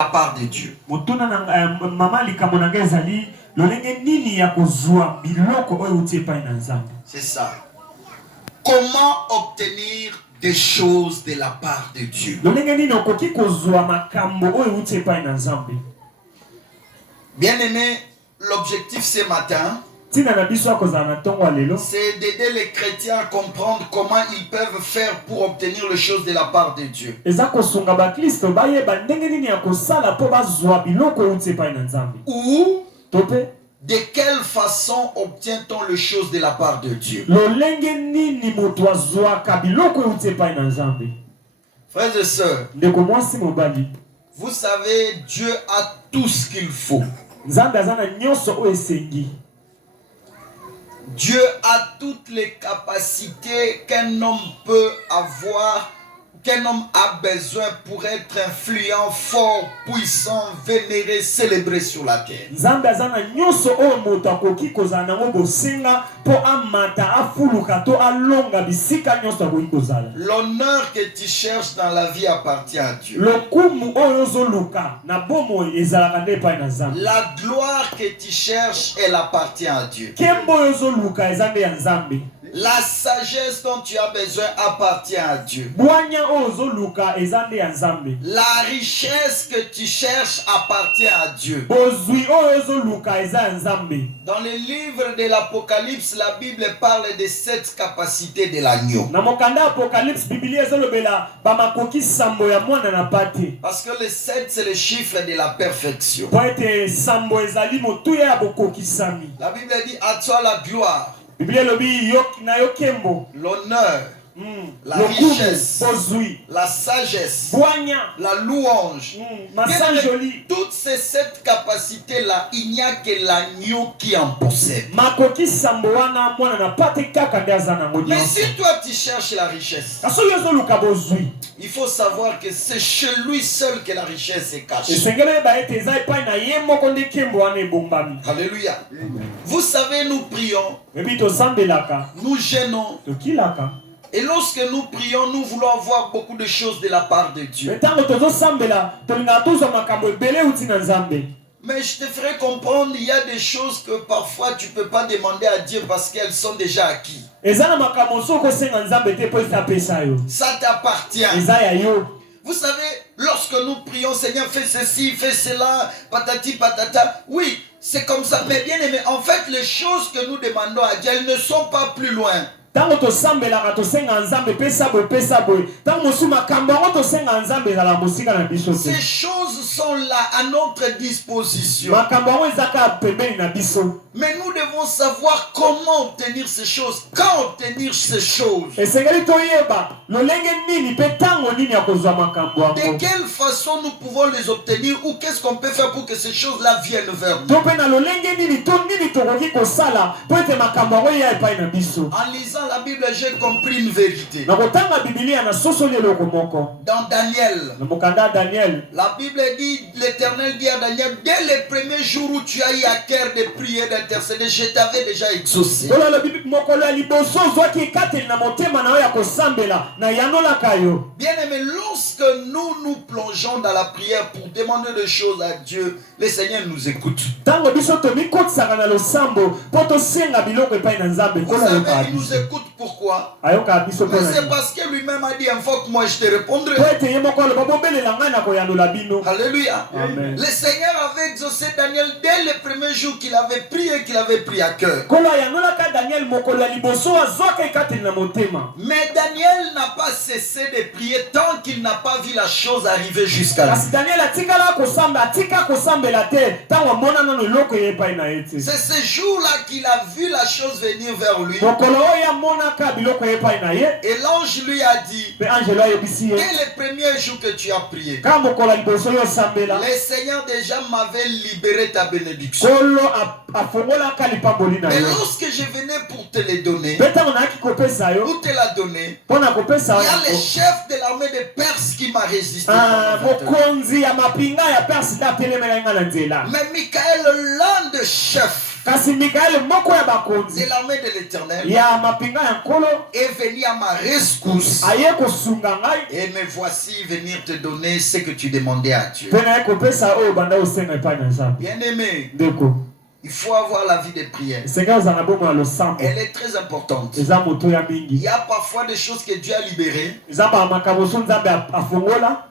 la part de Dieu. C'est ça. Comment obtenir des choses de la part de Dieu? Bien aimé, l'objectif ce matin, c'est d'aider les chrétiens à comprendre comment ils peuvent faire pour obtenir les choses de la part de Dieu. Ou de quelle façon obtient-on les choses de la part de Dieu? Frères et sœurs, vous savez, Dieu a tout ce qu'il faut. Dieu a toutes les capacités qu'un homme peut avoir, qu'un homme a besoin pour être influent, fort, puissant, vénéré, célébré sur la terre. L'honneur que tu cherches dans la vie appartient à Dieu. La gloire que tu cherches, elle appartient à Dieu. La sagesse dont tu as besoin appartient à Dieu. La richesse que tu cherches appartient à Dieu. Dans le livre de l'Apocalypse, la Bible parle de 7 capacités de l'agneau. Parce que le 7, c'est le chiffre de la perfection. La Bible dit à toi la gloire, l'honneur, la richesse, la sagesse, la louange. Toutes ces 7 capacités-là, il n'y a que l'agneau qui en possède. Mais si toi tu cherches la richesse, il faut savoir que c'est chez lui seul que la richesse est cachée. Alléluia. Vous savez, nous prions, nous gênons. Et lorsque nous prions, nous voulons avoir beaucoup de choses de la part de Dieu. Mais je te ferai comprendre, il y a des choses que parfois tu ne peux pas demander à Dieu parce qu'elles sont déjà acquises. Ça t'appartient. Vous savez, lorsque nous prions, Seigneur, fais ceci, fais cela, patati patata. Oui, c'est comme ça. Mais bien aimé, en fait, les choses que nous demandons à Dieu, elles ne sont pas plus loin. Ces choses sont là à notre disposition. Mais nous devons savoir comment obtenir ces choses, quand obtenir ces choses. De quelle façon nous pouvons les obtenir ou qu'est-ce qu'on peut faire pour que ces choses-là viennent vers nous. En lisant la Bible, j'ai compris une vérité. Dans Daniel, la Bible dit, l'Éternel dit à Daniel, dès les premiers jours où tu as eu à cœur de prier, d'intercéder, je t'avais déjà exaucé. Bien aimé, lorsque nous plongeons dans la prière pour demander des choses à Dieu, le Seigneur nous écoute. Vous savez, il nous écoute pourquoi? Mais c'est parce que lui-même a dit, invoque-moi, je te répondrai. Alléluia. Amen. Le Seigneur avait exaucé Daniel dès le premier jour qu'il avait prié, qu'il avait pris à cœur. Mais Daniel n'a pas cessé de prier tant qu'il n'a pas vu la chose arriver jusqu'à lui. C'est ce jour-là qu'il a vu la chose venir vers lui. Et l'ange lui a dit, dès le premier jour que tu as prié, le Seigneur déjà m'avait libéré ta bénédiction. Et lorsque je venais pour te les donner, pour te la donner, il y a le chef de l'armée de Perse qui m'a résisté. Mais Michael, l'un des chefs, de l'armée de l'Éternel est venu à ma rescousse et me voici venir te donner ce que tu demandais à Dieu. Bien-aimé, il faut avoir la vie de prière. Elle est très importante. Il y a parfois des choses que Dieu a libérées.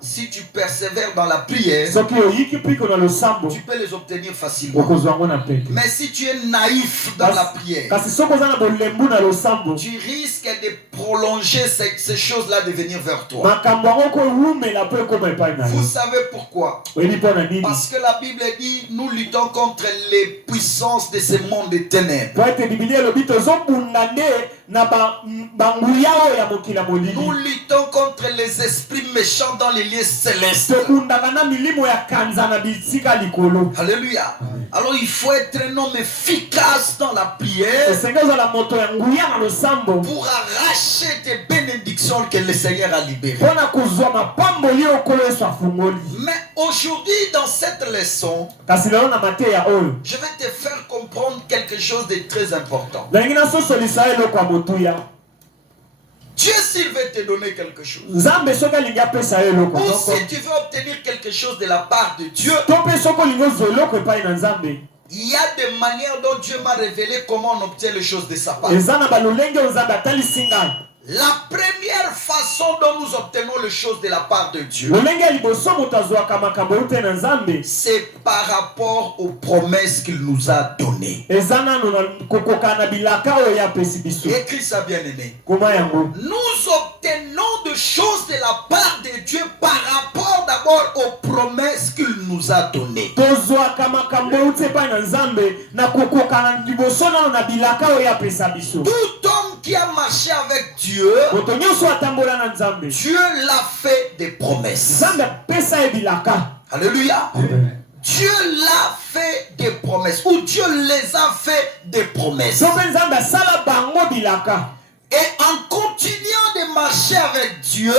Si tu persévères dans la prière, tu peux les obtenir facilement. Mais si tu es naïf dans la prière, tu risques de prolonger ces choses-là de venir vers toi. Vous savez pourquoi? Parce que la Bible dit, nous luttons contre les puissance de ce monde de ténèbres. Nous luttons contre les esprits méchants dans les lieux célestes. Alléluia. Alors il faut être un homme efficace dans la prière pour arracher des bénédictions que le Seigneur a libérées. Mais aujourd'hui dans cette leçon, je vais te faire comprendre quelque chose de très important. Dieu s'il veut te donner quelque chose, ou si tu veux obtenir quelque chose de la part de Dieu, il y a des manières dont Dieu m'a révélé comment on obtient les choses de sa part. La première façon dont nous obtenons les choses de la part de Dieu, c'est par rapport aux promesses qu'il nous a données. Écris ça, bien aimé. Nous obtenons des choses de la part de Dieu par rapport d'abord aux promesses qu'il nous a données. Tout homme qui a marché avec Dieu, Dieu l'a fait des promesses. Alléluia. Dieu l'a fait des promesses, ou Dieu les a fait des promesses. Et en continuant de marcher avec Dieu,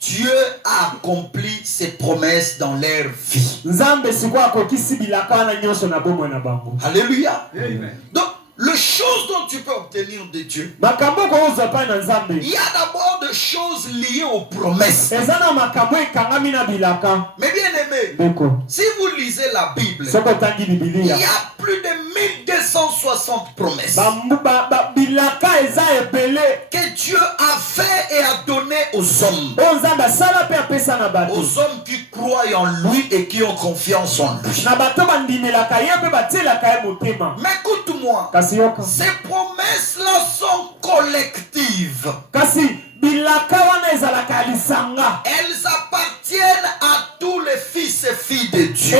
Dieu a accompli ses promesses dans leur vie. Alléluia. Donc, les choses dont tu peux obtenir de Dieu, il y a d'abord des choses liées aux promesses. Mais bien aimé, si vous lisez la Bible, il y a plus de 1260 promesses que Dieu a fait et a donné aux hommes. Aux hommes qui croient en lui et qui ont confiance en lui. Mais écoute-moi, ces promesses-là sont collectives. Elles appartiennent à tous les fils et filles de Dieu.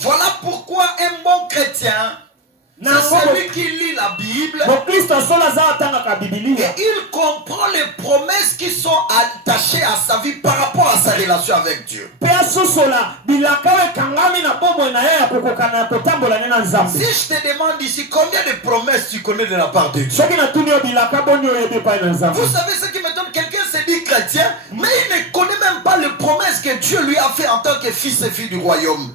Voilà pourquoi un bon chrétien, c'est celui qui lit la Bible et il comprend les promesses qui sont attachées à sa vie par rapport à sa relation avec Dieu. Si je te demande ici combien de promesses tu connais de la part de Dieu, vous savez ce qui me donne? Quelqu'un se dit chrétien, mais il ne connaît même pas les promesses que Dieu lui a fait en tant que fils et fille du royaume.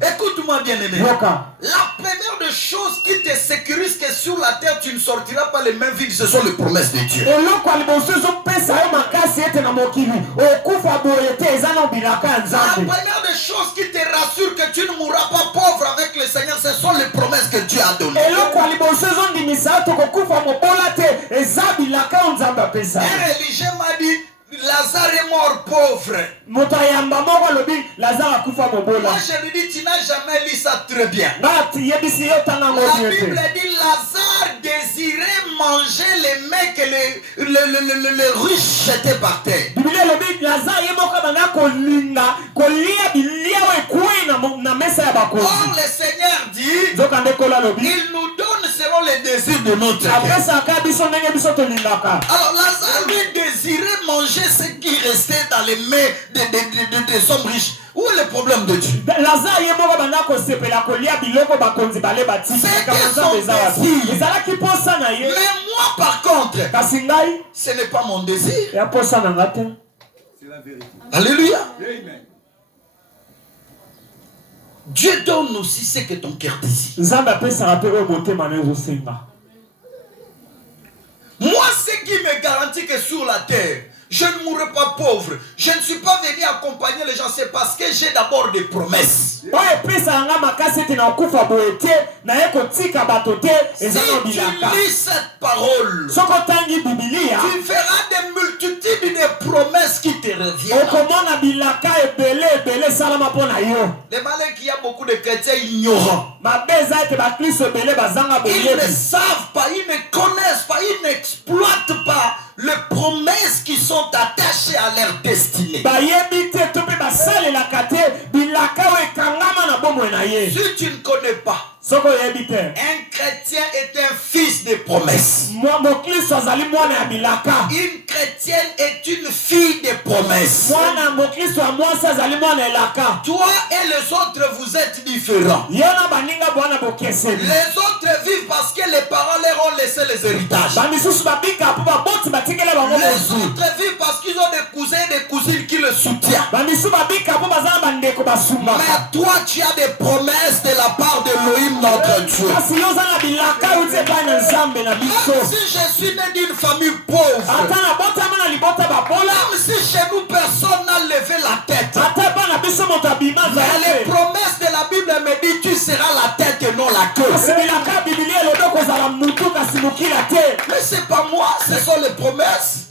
Écoute-moi bien aimé. La première des choses qui te sécurise que sur la terre tu ne sortiras pas les mains vides, ce sont les promesses de Dieu. La première des choses qui te rassure que tu ne mourras pas pauvre avec le Seigneur, ce sont les promesses que Dieu a données. Un religieux m'a dit Lazare est mort pauvre. Moi je lui dis, tu n'as jamais lu ça très bien. La Bible dit Lazare désirait manger les mecs que les riches jetaient par terre. Or le Seigneur dit, il nous donne selon les désirs de notre cœur. Alors Lazare lui désirait manger ce qui restait dans les mains des hommes riches. Où est le problème de Dieu? C'est que son désir. Mais moi par contre, contre, ce n'est pas mon désir. C'est la vérité. Alléluia. Amen. Dieu donne aussi ce que ton cœur désire. Moi, ce qui me garantit que sur la terre, je ne mourrai pas pauvre. Je ne suis pas venu accompagner les gens. C'est parce que j'ai d'abord des promesses. Si tu lis cette parole, tu verras des multitudes de promesses qui te reviennent. Le mal est qu'il y a beaucoup de chrétiens ignorants. Ils ne savent pas, ils ne connaissent pas, ils n'exploitent pas les promesses qui sont attachées à leur destinée. Si tu ne connais pas, un chrétien est un fils de promesses. Une chrétienne est une fille de promesses. Toi et les autres, vous êtes différents. Les autres vivent parce que les parents leur ont laissé les héritages. Les autres vivent parce qu'ils ont des cousins et des cousines qui le soutiennent. Mais toi, tu as des promesses de la part de Elohim, notre Dieu. Même si je suis né d'une famille pauvre, même si chez nous personne n'a levé la tête, mais les promesses de la Bible me disent tu seras la tête et non la queue. Mais c'est pas moi, ce sont les promesses.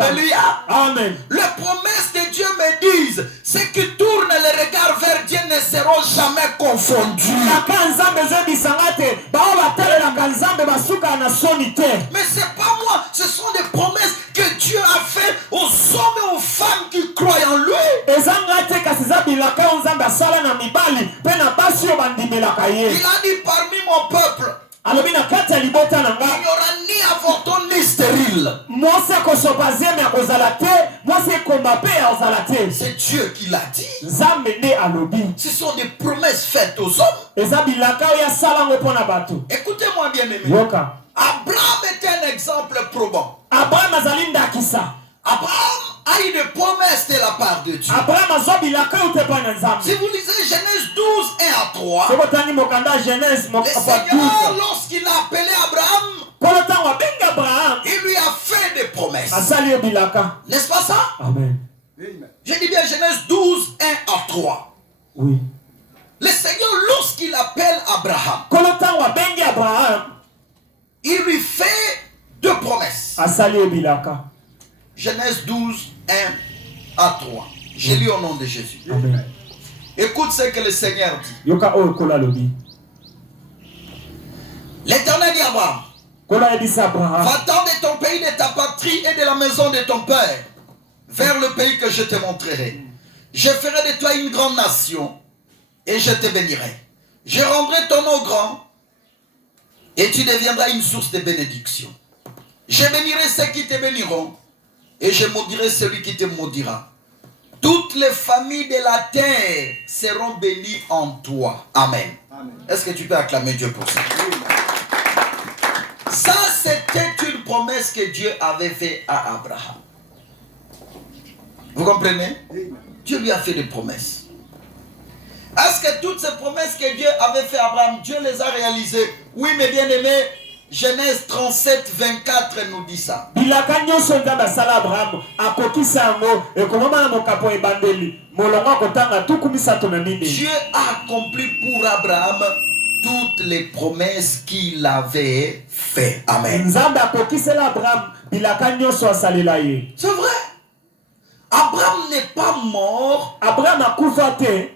Alléluia. Amen. Les promesses de Dieu me disent ceux qui tournent les regards vers Dieu ne seront jamais confondus. Mais c'est pas moi, ce sont des promesses que Dieu a fait aux hommes et aux femmes qui croient en lui. Il a dit parmi mon peuple, il n'y aura ni avorton ni stérile. C'est Dieu qui l'a dit. Ce sont des promesses faites aux hommes. Écoutez-moi bien aimé. Abraham est un exemple probant. Abraham a eu des promesses de la part de Dieu. Si vous lisez Genèse 12, 1 à 3, le Seigneur, lorsqu'il a appelé Abraham, il lui a fait des promesses. N'est-ce pas ça? Amen. Je dis bien Genèse 12, 1 à 3. Oui. Le Seigneur, lorsqu'il appelle Abraham, il lui fait deux promesses. Genèse 12, 1 à 3. Je lis au nom de Jésus. Amen. Écoute ce que le Seigneur dit. L'Éternel dit à Abraham, va-t'en de ton pays, de ta patrie et de la maison de ton père, vers le pays que je te montrerai. Je ferai de toi une grande nation et je te bénirai. Je rendrai ton nom grand et tu deviendras une source de bénédiction. Je bénirai ceux qui te béniront et je maudirai celui qui te maudira. Toutes les familles de la terre seront bénies en toi. Amen. Amen. Est-ce que tu peux acclamer Dieu pour ça? Ça, c'était une promesse que Dieu avait faite à Abraham. Vous comprenez? Dieu lui a fait des promesses. Est-ce que toutes ces promesses que Dieu avait fait à Abraham, Dieu les a réalisées? Oui, mais bien aimé, Genèse 37, 24 nous dit ça. Dieu a accompli pour Abraham toutes les promesses qu'il avait faites. Amen. C'est vrai. Abraham n'est pas mort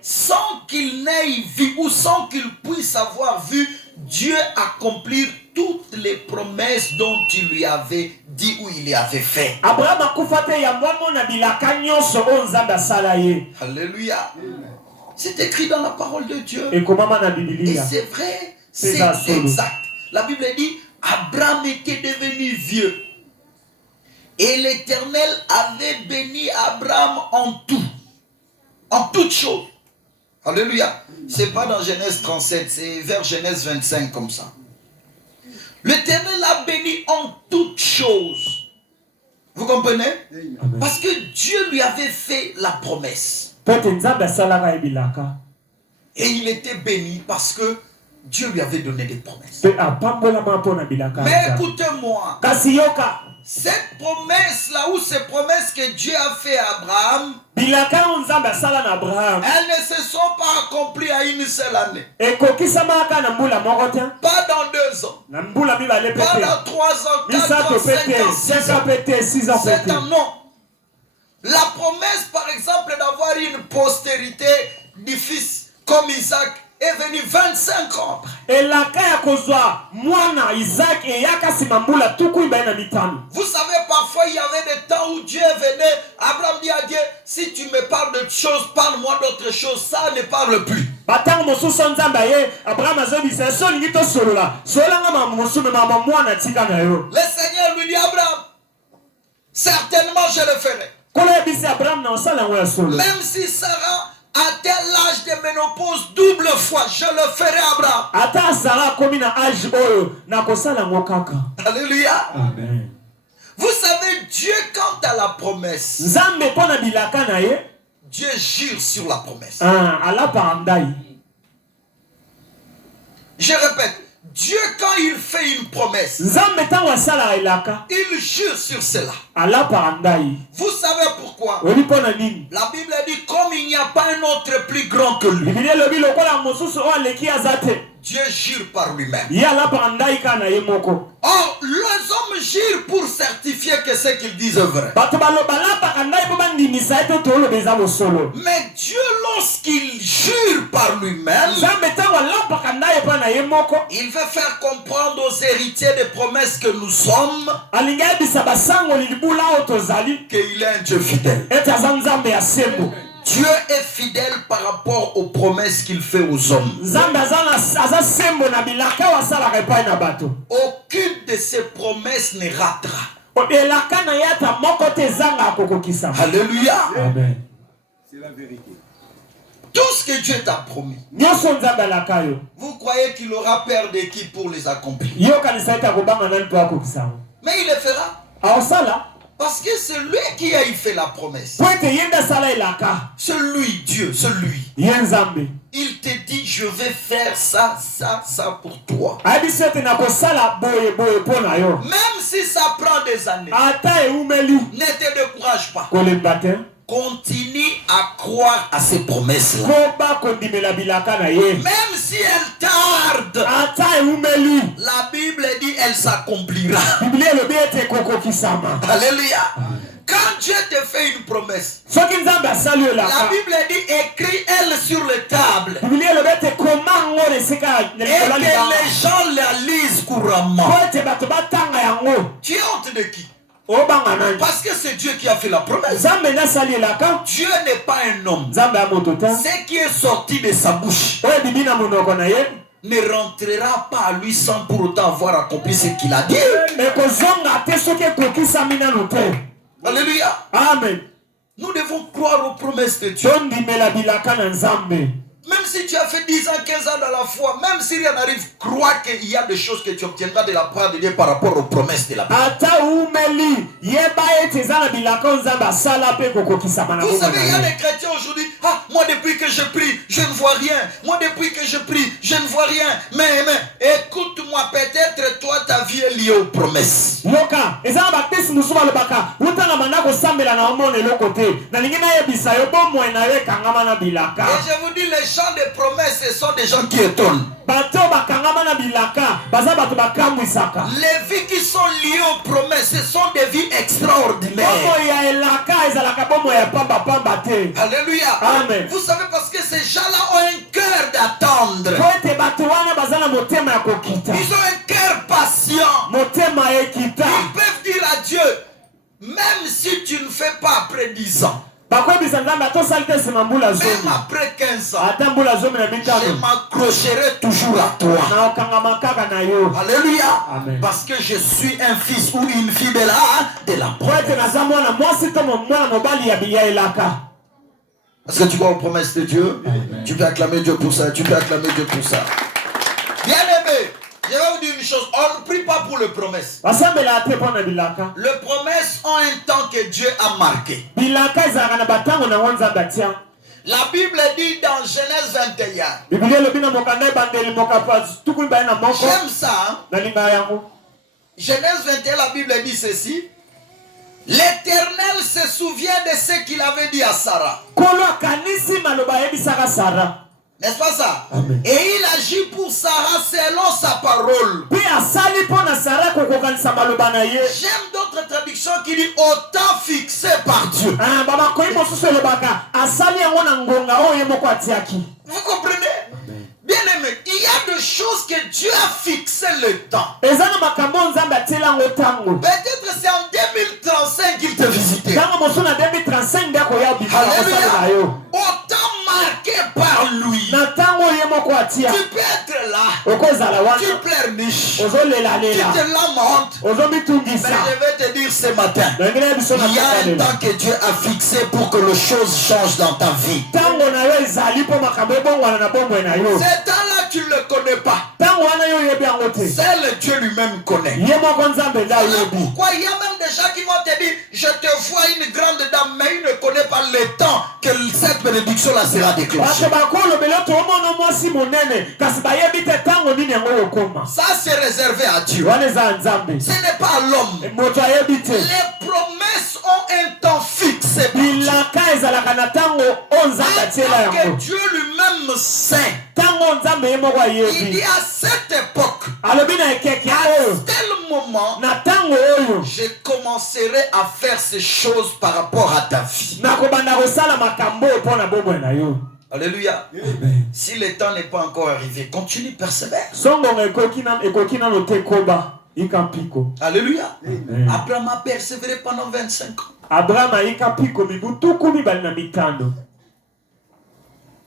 sans qu'il n'ait vu ou sans qu'il puisse avoir vu Dieu accomplir toutes les promesses dont il lui avait dit ou il lui avait fait. Alléluia. C'est écrit dans la parole de Dieu. Et c'est vrai, c'est exact. La Bible dit, Abraham était devenu vieux. Et l'Éternel avait béni Abraham en tout. En toutes choses. Alléluia. C'est pas dans Genèse 37, c'est vers Genèse 25 comme ça. L'Éternel a béni en toutes choses. Vous comprenez? Amen. Parce que Dieu lui avait fait la promesse. Et il était béni parce que Dieu lui avait donné des promesses. Mais écoutez-moi. Cette promesse-là, ou ces promesses que Dieu a fait à Abraham, elles ne se sont pas accomplies à une seule année. Pas dans 2 ans. Pas dans 3 ans, 4 ans, 5 ans, 7 ans, non. La promesse, par exemple, d'avoir une postérité du fils comme Isaac est venue 25 ans après. Vous savez, parfois il y avait des temps où Dieu venait, Abraham dit à Dieu, si tu me parles de choses, parle-moi d'autre chose, ça ne parle plus. Le Seigneur lui dit, Abraham, certainement je le ferai. Même si Sarah atteint l'âge de ménopause double fois, je le ferai, Abraham. Alléluia. Amen. Vous savez, Dieu, quant à la promesse, Dieu jure sur la promesse. Je répète, Dieu, quand il fait une promesse, il jure sur cela. Vous savez pourquoi? La Bible dit, comme il n'y a pas un autre plus grand que lui, Dieu jure par lui-même. Or, les hommes jurent pour certifier que ce qu'ils disent est vrai. Mais Dieu, lorsqu'il jure par lui-même, il veut faire comprendre aux héritiers des promesses que nous sommes qu'il est un Dieu fidèle. Dieu est fidèle par rapport aux promesses qu'il fait aux hommes. Aucune de ces promesses ne ratera. Alléluia. Amen. C'est la vérité. Tout ce que Dieu t'a promis, vous croyez qu'il aura peur d'équipe pour les accomplir? Mais il le fera. Parce que c'est lui qui a fait la promesse. Celui, Dieu, celui. Il te dit, je vais faire ça, ça, ça pour toi. Même si ça prend des années, ne te décourage pas. Continue à croire à ces promesses-là. Même si elles tardent, la Bible dit elle s'accomplira. Alléluia. Quand Dieu te fait une promesse, la Bible dit écris-elle sur les tables et que les gens la lisent couramment. Tu es honte de qui? Parce que c'est Dieu qui a fait la promesse. Dieu n'est pas un homme. Ce qui est sorti de sa bouche ne rentrera pas à lui sans pour autant avoir accompli ce qu'il a dit. Alléluia. Amen. Nous devons croire aux promesses de Dieu. Même si tu as fait 10 ans, 15 ans dans la foi, même si rien n'arrive, crois qu'il y a des choses que tu obtiendras de la part de Dieu par rapport aux promesses de la Bible. Vous savez, il y a des chrétiens aujourd'hui, moi depuis que je prie, je ne vois rien. Moi depuis que je prie, je ne vois rien. Mais écoute-moi, peut-être toi ta vie est liée aux promesses. Et je vous dis, les gens des promesses, ce sont des gens qui étonnent. Les vies qui sont liées aux promesses, ce sont des vies extraordinaires. Alléluia. Amen. Vous savez, parce que ces gens-là ont un cœur d'attendre. Ils ont un cœur patient. Ils peuvent dire à Dieu, même si tu ne fais pas après 10 ans, même après 15 ans, je m'accrocherai toujours à toi. Alléluia. Amen. Parce que je suis un fils ou une fille de la promesse. Est-ce que tu crois aux promesses de Dieu? Amen. Tu peux acclamer Dieu pour ça. Tu peux acclamer Dieu pour ça. Bien aimé, Je vais vous dire une chose, on ne prie pas pour les promesses. Les promesses ont un temps que Dieu a marqué. La Bible dit dans Genèse 21. J'aime ça. Genèse 21, la Bible dit ceci. L'Éternel se souvient de ce qu'il avait dit à Sarah. N'est-ce pas ça? Amen. Et il agit pour Sarah selon sa parole. J'aime d'autres traductions qui disent au temps fixé par Dieu. Vous comprenez? Bien aimé, il y a des choses que Dieu a fixé le temps. Peut-être c'est en 2035 qu'il te visite. Alléluia. Au temps marqué par lui. Tu peux être là. Tu pleurniches. Tu te lamentes. Mais je vais te dire ce matin, il y a un temps que Dieu a fixé pour que les choses changent dans ta vie. Ce temps-là, tu ne le connais pas. Seul Dieu lui-même connaît. Pourquoi il y a même des gens qui vont te dire, je te vois une grande dame, mais il ne connaît pas le temps que cette bénédiction-là sera déclenchée. Ça, c'est réservé à Dieu. Ce n'est pas à l'homme. Les promesses ont un temps fixé par Dieu. Que Dieu lui-même sait. Il dit à cette époque, à tel moment, je commencerai à faire ces choses par rapport à ta vie. Alléluia. Amen. Si le temps n'est pas encore arrivé, continue, persévère. Alléluia. Amen. Abraham a persévéré pendant 25 ans.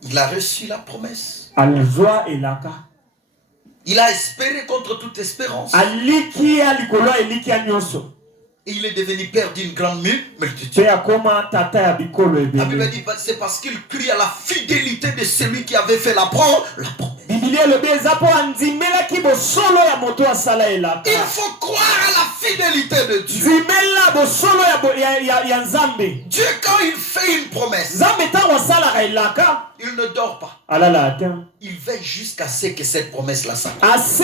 Il a reçu la promesse. Il a espéré contre toute espérance. Il est devenu père d'une grande multitude. La Bible dit c'est parce qu'il crie à la fidélité de celui qui avait fait la promesse. Il faut croire à la fidélité de Dieu. Dieu, quand il fait une promesse, il ne dort pas. Il veille jusqu'à ce que cette promesse-là s'accomplisse.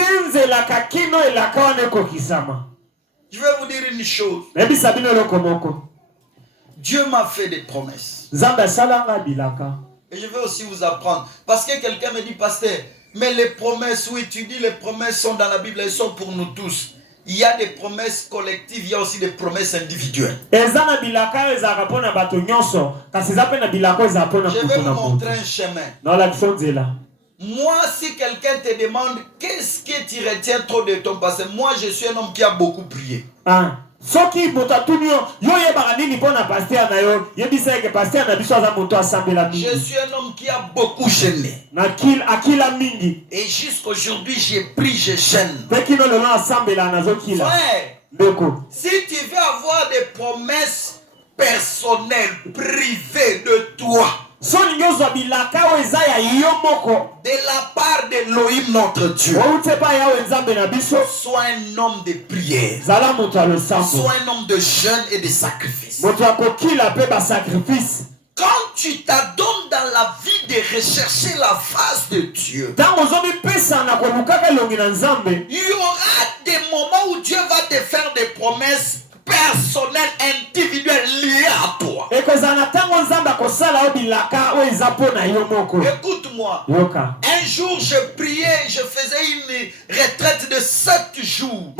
Je vais vous dire une chose. Dieu m'a fait des promesses. Et je vais aussi vous apprendre. Parce que quelqu'un me dit, pasteur, mais les promesses, oui, tu dis les promesses sont dans la Bible, elles sont pour nous tous. Il y a des promesses collectives, il y a aussi des promesses individuelles. Je vais vous montrer un chemin. Moi, si quelqu'un te demande qu'est-ce que tu retiens trop de ton passé, moi je suis un homme qui a beaucoup prié. Je suis un homme qui a beaucoup gêné. Et jusqu'aujourd'hui, j'ai pris, je gêne. Frère, si tu veux avoir des promesses personnelles, privées de toi, de la part d'Elohim notre Dieu, sois un homme de prière, sois un homme de jeûne et de sacrifice. Quand tu t'adonnes dans la vie de rechercher la face de Dieu, il y aura des moments où Dieu va te faire des promesses personnelles, individuelles, liées à toi. Écoute-moi. Un jour, je priais, je faisais une retraite de 7 jours.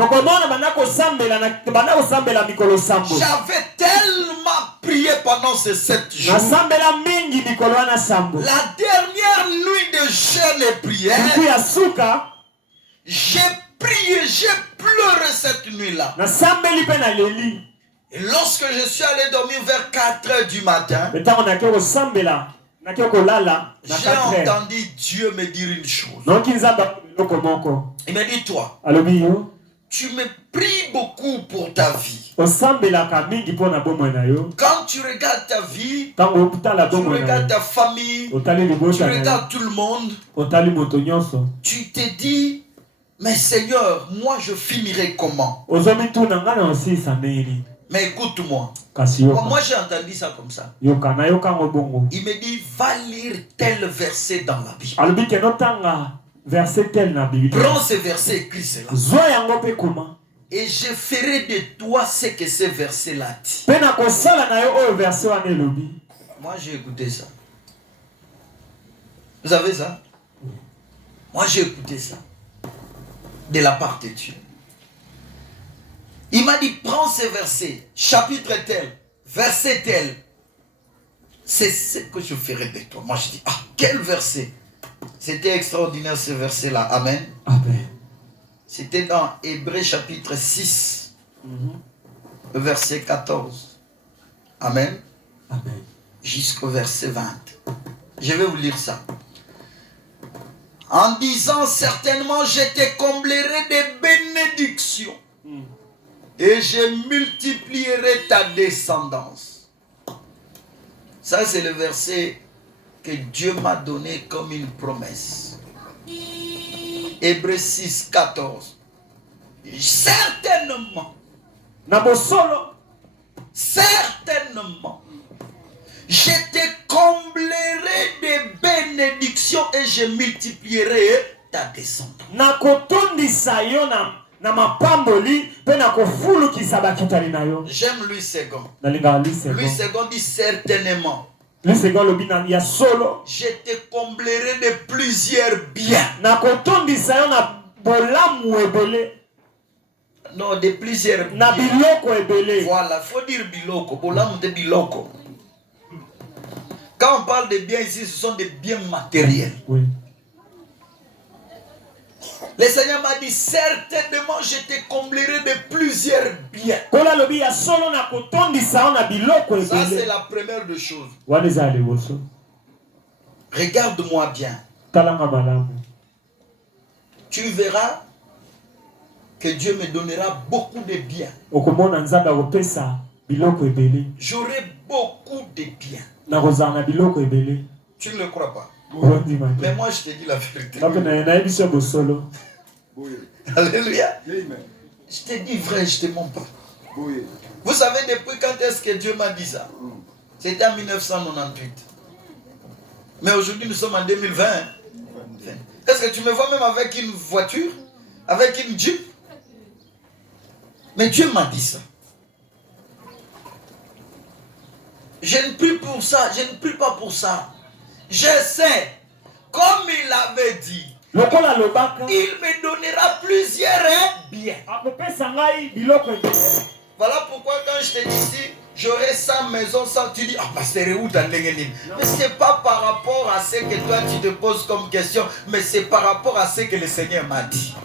J'avais tellement prié pendant ces 7 jours. La dernière nuit de jeûne et prière, j'ai prié, j'ai pleuré cette nuit-là. Et lorsque je suis allé dormir vers 4 heures du matin, j'ai entendu Dieu me dire une chose. Il m'a dit, toi, tu me pries beaucoup pour ta vie. Quand tu regardes ta vie, tu regardes ta famille, tu regardes tout le monde, tu te dis, Mais Seigneur, moi je finirai comment? Mais écoute-moi. Moi j'ai entendu ça comme ça. Il me dit, va lire tel verset dans la Bible. Prends ce verset, écris cela. Et je ferai de toi ce que ce verset-là dit. Moi j'ai écouté ça. Vous savez ça? Moi j'ai écouté ça. De la part de Dieu. Il m'a dit, prends ce verset, chapitre tel, verset tel. C'est ce que je ferai de toi. Moi je dis, ah, quel verset? C'était extraordinaire ce verset-là. Amen. Amen. C'était dans Hébreux chapitre 6, verset 14. Amen. Amen. Jusqu'au verset 20. Je vais vous lire ça. En disant, certainement, je te comblerai de bénédictions. Et je multiplierai ta descendance. Ça, c'est le verset que Dieu m'a donné comme une promesse. Hébreux 6, 14. Certainement. Certainement. Je te comblerai de bénédictions et je multiplierai ta descendance. J'aime Louis Second. Louis Second dit certainement. Je te comblerai de plusieurs biens. Non, de plusieurs biens. Voilà, il faut dire biloko. Bolam de biloko. Quand on parle de biens ici, ce sont des biens matériels. Oui. Le Seigneur m'a dit, certainement je te comblerai de plusieurs biens. Ça c'est la première des choses. Regarde-moi bien. Tu verras que Dieu me donnera beaucoup de biens. J'aurai beaucoup de biens. Tu ne le crois pas? Mais moi je te dis la vérité. Alléluia. Je te dis vrai, je ne te mens pas. Vous savez depuis quand est-ce que Dieu m'a dit ça? C'était en 1998. Mais aujourd'hui nous sommes en 2020. Est-ce que tu me vois même avec une voiture? Avec une Jeep? Mais Dieu m'a dit ça. Je ne prie pour ça, je ne prie pas pour ça. Je sais, comme il avait dit, il me donnera plusieurs biens. Voilà pourquoi quand je te dis ici, j'aurai 100 maisons, 100, tu dis, ah, pasteur, où t'as Mais ce n'est pas par rapport à ce que toi tu te poses comme question, mais c'est par rapport à ce que le Seigneur m'a dit.